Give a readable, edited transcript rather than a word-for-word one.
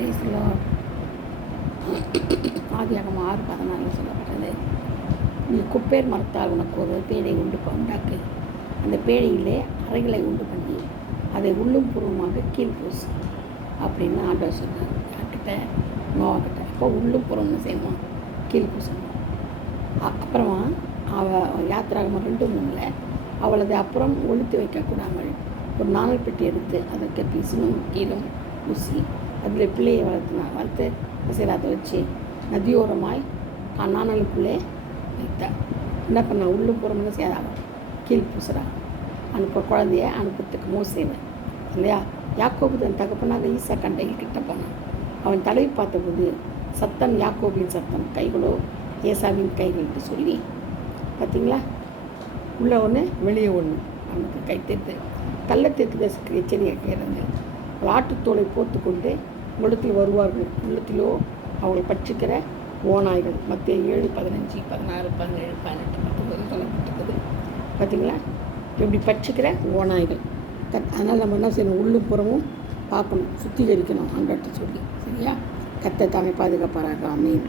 பிரைஸ்லோ ஆதியாகமம் 6:14 சொல்லப்பட்டது. நீ குப்பேர் மரத்தால் உனக்கு ஒரு பேழை உண்டாக்கு, அந்த பேழையிலே அறைகளை உண்டு பண்ணி அதை உள்ளும் புறமாக கீழ்பூசு அப்படின்னு ஆண்டவர் சொன்னார். யார்கிட்ட? நோவாக்கிட்ட. அப்போ உள்ளும் புறம்னு செய்யணும், கீழ்பூசணும். அப்புறமா யாத்திராகமம் 2:3 அவளது அப்புறம் ஒழித்து வைக்கக்கூடாமல் ஒரு நாணல் பெட்டி எடுத்து அதற்கு பிசுனும் கீழும் ஊசி அதில் பிள்ளையை வளர்த்து அதை வச்சு நதியோரமாய் நாணலுக்குள்ளே வைத்தார். என்ன பண்ண? உள்ளும் புறம்னு செய்யறாங்க, கீழ் பூசுறாங்க. குழந்தைய அனுப்புறதுக்கு மோசேன்னு இல்லையா? யாக்கோபு தன் தகப்பனாக ஈசா கண்டையில் கிட்ட போனான். அவன் தடவி பார்த்தபோது சத்தம் யாக்கோபின் சத்தம், கைகளோ ஏசாவின் கைகள்ட்டு சொல்லி, பார்த்தீங்களா? உள்ள ஒன்று வெளியே ஒன்று. அவனுக்கு கை தேர்த்து கள்ளத்திற்கு தசுக்கு எச்சரிக்கை இருந்து ஆட்டுத்தோலை போர்த்து கொண்டு உள்ளத்தில் வருவார்கள், உள்ளத்திலோ அவளை பட்சிக்கிற ஓநாய்கள். மத்திய 7:15, 16, 17, 18, 19 சொல்லப்பட்டிருக்குது. பார்த்தீங்களா? இப்படி பட்சிக்கிற ஓநாய்கள். அதனால் நம்ம என்ன செய்யணும்? உள்ளும் புறமும் பார்க்கணும், சுத்திகரிக்கணும் ஆண்டவர்கிட்ட சொல்லி. சரியா? கர்த்தர் தாமே பாதுகாப்பாராக. ஆமென்.